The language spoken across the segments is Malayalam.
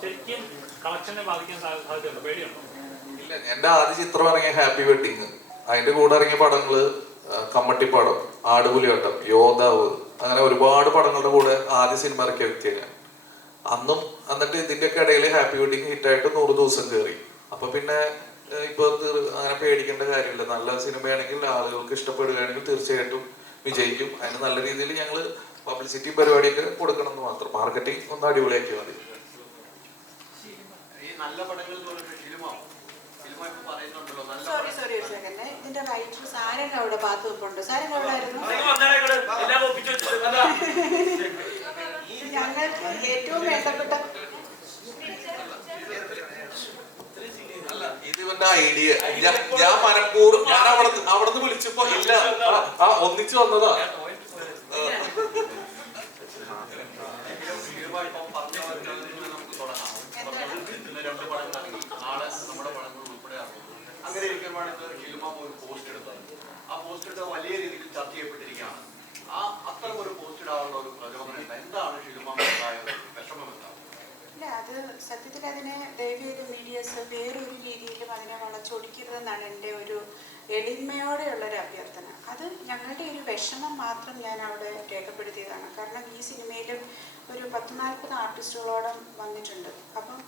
ശരിക്കും കളക്ഷനെ ബാധിക്കാൻ സാധ്യതയുണ്ടോ? പേടിയുണ്ടോ? ഇല്ല, എന്റെ ആദ്യ ചിത്രം ഇറങ്ങിയ ഹാപ്പി വെഡിങ്, അതിന്റെ കൂടെ ഇറങ്ങിയ പടങ്ങള് കമ്മട്ടിപ്പാടം, ആടുപുലിവട്ടം, യോദ്ധാവ്, അങ്ങനെ ഒരുപാട് പടങ്ങളുടെ കൂടെ ആദ്യ സിനിമ ഇറക്കിയ വ്യക്തിയാണ് ഞാൻ. അന്നും എന്നിട്ട് ഇതിന്റെയൊക്കെ ഇടയിൽ ഹാപ്പി വെഡിങ് ഹിറ്റായിട്ട് 100 ദിവസം കയറി. അപ്പൊ പിന്നെ ഇപ്പൊ അങ്ങനെ പേടിക്കേണ്ട കാര്യമില്ല. നല്ല സിനിമയാണെങ്കിൽ ആളുകൾക്ക് ഇഷ്ടപ്പെടുകയാണെങ്കിൽ തീർച്ചയായിട്ടും വിജയിക്കും. അതിന് നല്ല രീതിയിൽ ഞങ്ങൾ പബ്ലിസിറ്റി പരിപാടിയൊക്കെ കൊടുക്കണം എന്ന് മാത്രം. മാർക്കറ്റിംഗ് ഒന്ന് അടിപൊളിയാക്കിയാൽ മതി. നല്ല പടങ്ങൾ ഇതിന്റെ റൈറ്റർ സാരംഗ അവിടെ പാത്ത് വെപ്പുണ്ട്. സാരംഗ അവിടെ ആയിരുന്നു. ഞങ്ങൾക്ക് ഏറ്റവും വേണ്ടപ്പെട്ട ഇത് ഇവന്റെ ഐഡിയ. ഞാൻ മനഃപൂർവ്വം ഞാൻ അവിടുന്ന് വിളിച്ചപ്പോ ഇല്ല, ഒന്നിച്ചു വന്നതാ. അങ്ങനെ ഇരിക്കുമ്പോഴാണ് ഷിൽമ ഒരു പോസ്റ്റ് എടുത്തത്. ആ പോസ്റ്റ് എടുത്ത് വലിയ രീതിയിൽ ചർച്ച ചെയ്യപ്പെട്ടിരിക്കുകയാണ്. അത്തരം ഒരു പോസ്റ്റ് ഇടാനുള്ള ഒരു പ്രചോദനം എന്താണ്? ഷിൽമ വിഷമം എന്താണ്? ഇല്ല, അത് സത്യത്തിൽ അതിനെ ദയവേത് മീഡിയസ് വേറൊരു രീതിയിലും അതിനെ വളച്ചൊടിക്കരുതെന്നാണ് എൻ്റെ ഒരു എളിമയോടെയുള്ളൊരു അഭ്യർത്ഥന. അത് ഞങ്ങളുടെ ഒരു വിഷമം മാത്രം ഞാൻ അവിടെ രേഖപ്പെടുത്തിയതാണ്. കാരണം ഈ സിനിമയിലും ഒരു 10-40 ആർട്ടിസ്റ്റുകളോളം വന്നിട്ടുണ്ട്. അപ്പം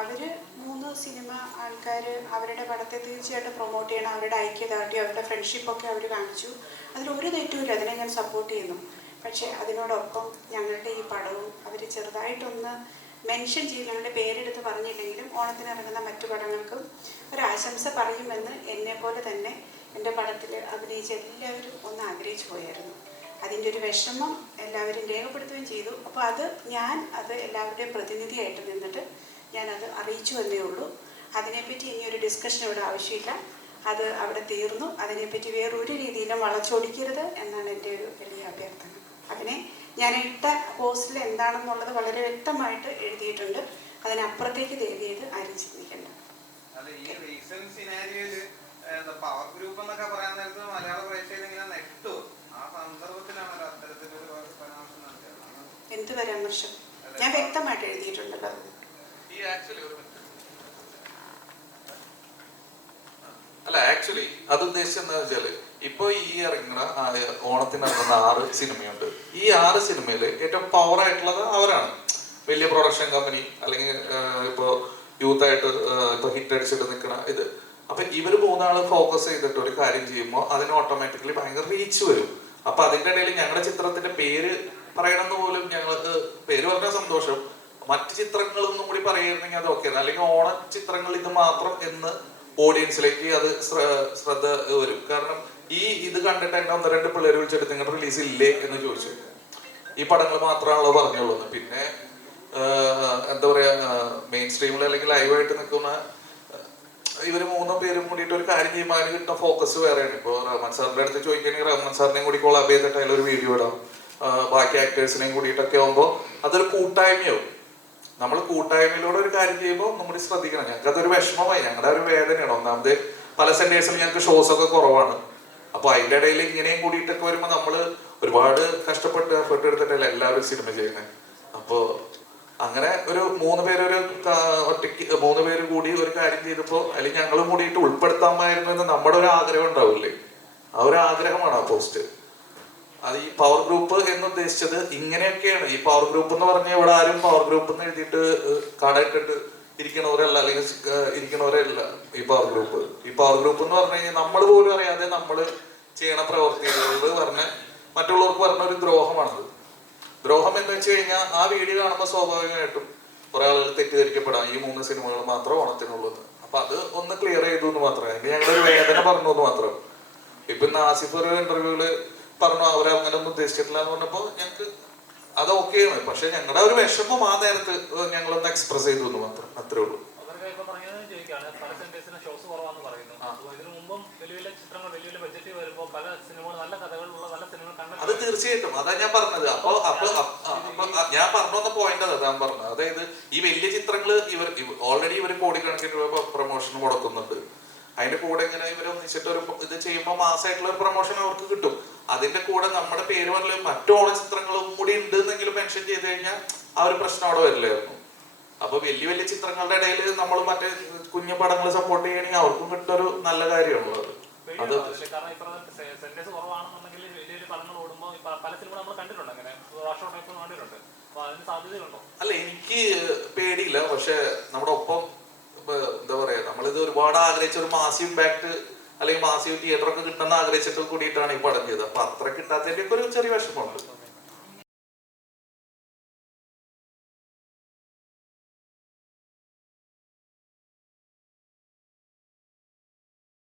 അവർ 3 സിനിമ ആൾക്കാർ അവരുടെ പടത്തെ തീർച്ചയായിട്ടും പ്രൊമോട്ട് ചെയ്യണം. അവരുടെ ഐക്യദാർഢ്യം, അവരുടെ ഫ്രണ്ട്ഷിപ്പൊക്കെ അവർ കാണിച്ചു. അതിലൊരു തെറ്റുമില്ല, അതിനെ ഞാൻ സപ്പോർട്ട് ചെയ്യുന്നു. പക്ഷേ അതിനോടൊപ്പം ഞങ്ങളുടെ ഈ പടവും അവർ ചെറുതായിട്ടൊന്ന് മെൻഷൻ ചെയ്ത് ഞങ്ങളുടെ പേരെടുത്ത് പറഞ്ഞില്ലെങ്കിലും ഓണത്തിന് ഇറങ്ങുന്ന മറ്റു പടങ്ങൾക്കും ഒരാശംസ പറയുമെന്ന് എന്നെപ്പോലെ തന്നെ എൻ്റെ പടത്തിൽ അഭിനയിച്ച എല്ലാവരും ഒന്ന് ആഗ്രഹിച്ചു പോയായിരുന്നു. അതിൻ്റെ ഒരു വിഷമം എല്ലാവരും രേഖപ്പെടുത്തുകയും ചെയ്തു. അപ്പോൾ അത് എല്ലാവരുടെയും പ്രതിനിധിയായിട്ട് നിന്നിട്ട് ഞാനത് അറിയിച്ചു എന്നേ ഉള്ളൂ. അതിനെപ്പറ്റി ഇനിയൊരു ഡിസ്കഷൻ ഇവിടെ ആവശ്യമില്ല. അത് അവിടെ തീർന്നു. അതിനെപ്പറ്റി വേറൊരു രീതിയിലും വളച്ചൊടിക്കരുത് എന്നാണ് എൻ്റെ ഒരു വലിയ അഭ്യർത്ഥന. അതിനെ ഞാൻ ഇട്ട പോസ്റ്റിൽ എന്താണെന്നുള്ളത് വളരെ വ്യക്തമായിട്ട് എഴുതിയിട്ടുണ്ട്. അതിനപ്പുറത്തേക്ക് ദേവിയത് ആരും ചിന്തിക്കേണ്ട. പവർ ഗ്രൂപ്പ് എന്നൊക്കെ പറയാൻ നേരത്ത് മലയാള പ്രേക്ഷകർ ഇങ്ങനെ നെട്ടു. ആ സന്ദർഭത്തിലാണല്ലോ അത്തരത്തിലൊരു പരാമർശം നടത്തിയത്. എന്ത് പരാമർശം? ഞാൻ വ്യക്തമായിട്ട് എഴുതിയിട്ടുണ്ടല്ലോ. അല്ല, ആക്ച്വലി അത് ഉദ്ദേശിച്ചത് എന്താ വെച്ചാല്, ഇപ്പൊ ഈ ഇറങ്ങുന്ന ഓണത്തിന് ഇറങ്ങുന്ന 6 സിനിമയുണ്ട്. ഈ 6 സിനിമയില് ഏറ്റവും പവർ ആയിട്ടുള്ളത് അവരാണ്. വലിയ പ്രൊഡക്ഷൻ കമ്പനി, അല്ലെങ്കിൽ ഇപ്പൊ യൂത്ത് ആയിട്ട് ഇപ്പൊ ഹിറ്റ് അടിച്ചിട്ട് നിൽക്കണ ഇത്. അപ്പൊ ഇവര് 3 ആള് ഫോക്കസ് ചെയ്തിട്ട് ഒരു കാര്യം ചെയ്യുമ്പോൾ അതിന് ഓട്ടോമാറ്റിക്കലി ഭയങ്കര റീച്ച് വരും. അപ്പൊ അതിന്റെ ഇടയിൽ ഞങ്ങളുടെ ചിത്രത്തിന്റെ പേര് പറയണമെന്ന് പോലും ഞങ്ങൾക്ക് പേര് പറഞ്ഞ സന്തോഷം. മറ്റു ചിത്രങ്ങളൊന്നും കൂടി പറയുകയായിരുന്നെങ്കിൽ അത് ഓക്കെ. അല്ലെങ്കിൽ ഓണ ചിത്രങ്ങൾ ഇത് മാത്രം എന്ന് ഓഡിയൻസിലേക്ക് അത് ശ്രദ്ധ വരും. കാരണം ഇത് കണ്ടിട്ട് എന്നെ 1-2 പിള്ളേർ വിളിച്ചെടുത്ത് നിങ്ങളുടെ റിലീസ് ഇല്ലേ എന്ന് ചോദിച്ചു. ഈ പടങ്ങൾ മാത്രമാണല്ലോ പറഞ്ഞുള്ളൂ. പിന്നെ എന്താ പറയാ, മെയിൻ സ്ട്രീമിൽ അല്ലെങ്കിൽ ലൈവായിട്ട് നിൽക്കുന്ന ഇവര് 3 പേരും കൂടിയിട്ട് ഒരു കാര്യം ചെയ്യുമ്പോൾ അതിന് കിട്ടുന്ന ഫോക്കസ് വേറെയാണ്. ഇപ്പോൾ റഹ്മാൻ സാറിന്റെ അടുത്ത് ചോദിക്കുകയാണെങ്കിൽ റഹ്മാൻ സാറിനെയും കൂടി കൊളാബ് ചെയ്തിട്ട് അതിലൊരു വീഡിയോ ഇടാം. ബാക്കി ആക്ടേഴ്സിനെയും കൂടിയിട്ടൊക്കെ ആകുമ്പോൾ അതൊരു കൂട്ടായ്മയാവും. നമ്മൾ കൂട്ടായ്മയിലൂടെ ഒരു കാര്യം ചെയ്യുമ്പോൾ നമ്മൾ ശ്രദ്ധിക്കണം. ഞങ്ങൾക്ക് അതൊരു വിഷമമായി, ഞങ്ങളുടെ ഒരു വേദനയാണ്. ഒന്നാമത് പല സെന്റേഴ്സിലും ഞങ്ങൾക്ക് ഷോസ് ഒക്കെ കുറവാണ്. അപ്പൊ അതിന്റെ ഇടയിൽ ഇങ്ങനെയും കൂടിയിട്ടൊക്കെ വരുമ്പോൾ നമ്മൾ ഒരുപാട് കഷ്ടപ്പെട്ട് എഫേർട്ട് എടുത്തിട്ടല്ല എല്ലാവരും സിനിമ ചെയ്യുന്നത്. അപ്പോൾ അങ്ങനെ ഒരു 3 പേര് ഒറ്റയ്ക്ക് 3 പേര് കൂടി ഒരു കാര്യം ചെയ്തപ്പോൾ അല്ലെങ്കിൽ ഞങ്ങളും കൂടിയിട്ട് ഉൾപ്പെടുത്താമായിരുന്നു എന്ന് നമ്മുടെ ഒരു ആഗ്രഹം ഉണ്ടാവില്ലേ? ആ ഒരു ആഗ്രഹമാണ് ആ പോസ്റ്റ്. അത് ഈ പവർ ഗ്രൂപ്പ് എന്ന് ഉദ്ദേശിച്ചത് ഇങ്ങനെയൊക്കെയാണ്. ഈ പവർ ഗ്രൂപ്പ് എന്ന് പറഞ്ഞാൽ ഇവിടെ ആരും പവർ ഗ്രൂപ്പ് എന്ന് എഴുതിയിട്ട് കടയിട്ടിട്ട് ഇരിക്കണവരല്ല, അല്ലെങ്കിൽ ഇരിക്കണവരല്ല ഈ പവർ ഗ്രൂപ്പ്. ഈ പവർ ഗ്രൂപ്പ് എന്ന് പറഞ്ഞു കഴിഞ്ഞാൽ നമ്മൾ പോലും അറിയാതെ നമ്മൾ ചെയ്യണ പ്രവർത്തികൾ പറഞ്ഞ് മറ്റുള്ളവർക്ക് പറഞ്ഞ ഒരു ദ്രോഹമാണത്. ദ്രോഹം എന്ന് വെച്ച് കഴിഞ്ഞാൽ ആ വീഡിയോ കാണുമ്പോൾ സ്വാഭാവികമായിട്ടും കുറെ ആളുകൾ തെറ്റിദ്ധരിക്കപ്പെടാം ഈ 3 സിനിമകൾ മാത്രം ഓണത്തിനുള്ളത്. അപ്പൊ അത് ഒന്ന് ക്ലിയർ ചെയ്തു എന്ന് മാത്രമേ, അതിന് ഞങ്ങളൊരു വേദന പറഞ്ഞു എന്ന് മാത്രം. ഇപ്പൊ നാസിഫ് ഒരു ഇന്റർവ്യൂല് പറഞ്ഞു അവരങ്ങനെ ഒന്നും ഉദ്ദേശിച്ചിട്ടില്ല എന്ന് പറഞ്ഞപ്പോ ഞങ്ങൾക്ക് അത് ഓക്കെയാണ്. പക്ഷെ ഞങ്ങളുടെ ഒരു വിഷമം ആ നേരത്ത് ഞങ്ങളൊന്ന് എക്സ്പ്രസ് ചെയ്തു എന്ന് മാത്രം, അത്രേ ഉള്ളൂ. അത് തീർച്ചയായിട്ടും അതാ ഞാൻ പറഞ്ഞത്. അപ്പൊ ഞാൻ പറഞ്ഞ പോയിന്റ് അതാ പറഞ്ഞത്. അതായത് ഈ വലിയ ചിത്രങ്ങൾ ഓൾറെഡി ഇവർ കോടിക്കണക്കിന് രൂപ പ്രൊമോഷൻ മുടക്കുന്നുണ്ട്. അതിന്റെ കൂടെ ഇങ്ങനെ ഇവർ ഒന്നിച്ചിട്ട് ഒരു ഇത് ചെയ്യുമ്പോൾ മാസമായിട്ടുള്ള ഒരു പ്രൊമോഷൻ അവർക്ക് കിട്ടും. അതിന്റെ കൂടെ നമ്മുടെ പേര് പറഞ്ഞ മറ്റു ഓണ ചിത്രങ്ങളും കൂടി ഉണ്ട് എന്നെങ്കിലും മെൻഷൻ ചെയ്ത് കഴിഞ്ഞാൽ ആ ഒരു പ്രശ്നം അവിടെ വരില്ലായിരുന്നു. അപ്പൊ വലിയ വലിയ ചിത്രങ്ങളുടെ ഇടയിൽ നമ്മൾ മറ്റേ കുഞ്ഞു പടങ്ങൾ സപ്പോർട്ട് ചെയ്യണമെങ്കിൽ അവർക്കും കിട്ടൊരു നല്ല കാര്യമാണുള്ളത്. അത് കാരണം ഇപ്പൊ സെന്റൻസ് കുറവാണെന്നുണ്ടെങ്കിൽ വലിയൊരു പടങ്ങൾ ഓടുമ്പോൾ പല സിനിമ നമ്മൾ കണ്ടിട്ടുണ്ട്, അങ്ങനെ വർഷം ടൈപ്പ് കണ്ടിട്ടുണ്ട്. അപ്പൊ അതിന് സാധ്യതയുണ്ടോ? അല്ല, എനിക്ക് പേടിയില്ല. പക്ഷെ നമ്മുടെ ഒപ്പം എന്താ പറയാ, നമ്മളിത് ഒരുപാട് ആഗ്രഹിച്ച ഒരു മാസീവ് ഇമ്പാക്ട് അല്ലെങ്കിൽ മാസീവ് തിയേറ്റർ ഒക്കെ കിട്ടണമെന്ന് ആഗ്രഹിച്ചിട്ട് കൂടിയിട്ടാണ് ഈ പടം ചെയ്തത്. അപ്പൊ അത്ര കിട്ടാത്തതിന്റെ ഒക്കെ ഒരു ചെറിയ വിഷമമുണ്ട്.